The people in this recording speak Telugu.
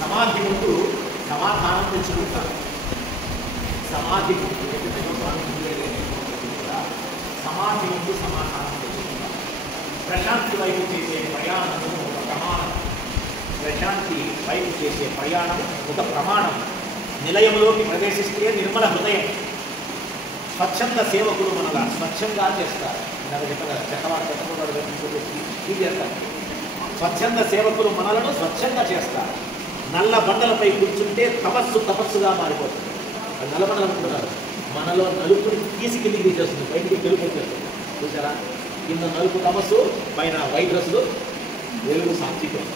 సమాధి ముందు సమాధానం తెచ్చుకుంటారు. సమాధి ముందు సమాధి ముందు సమాధానం తెచ్చుకుంటారు. ప్రశాంతి వైపు చేసే ప్రయాణము ఒక ప్రమాణం. ప్రశాంతి వైపు చేసే ప్రయాణం ఒక ప్రమాణం. నిలయంలోకి ప్రవేశిస్తే నిర్మల హృదయం. స్వచ్ఛంద సేవకులు మనలా స్వచ్ఛంగా చేస్తారు. స్వచ్ఛంద సేవకులు మనలను స్వచ్ఛంగా చేస్తారు. నల్ల బండలపై కూర్చుంటే తపస్సుగా మారిపోతుంది. నల్ల బండలు అనుకుంటున్నారు, మనలో నలుపుని తీసి కిందికి తీసేస్తుంది, బయటికి తెలుపు వచ్చేస్తుంది. చూసారా? కింద నలుపు తపస్సు, పైన వైట్ డ్రెస్సులు వెలుగు సాక్షికం.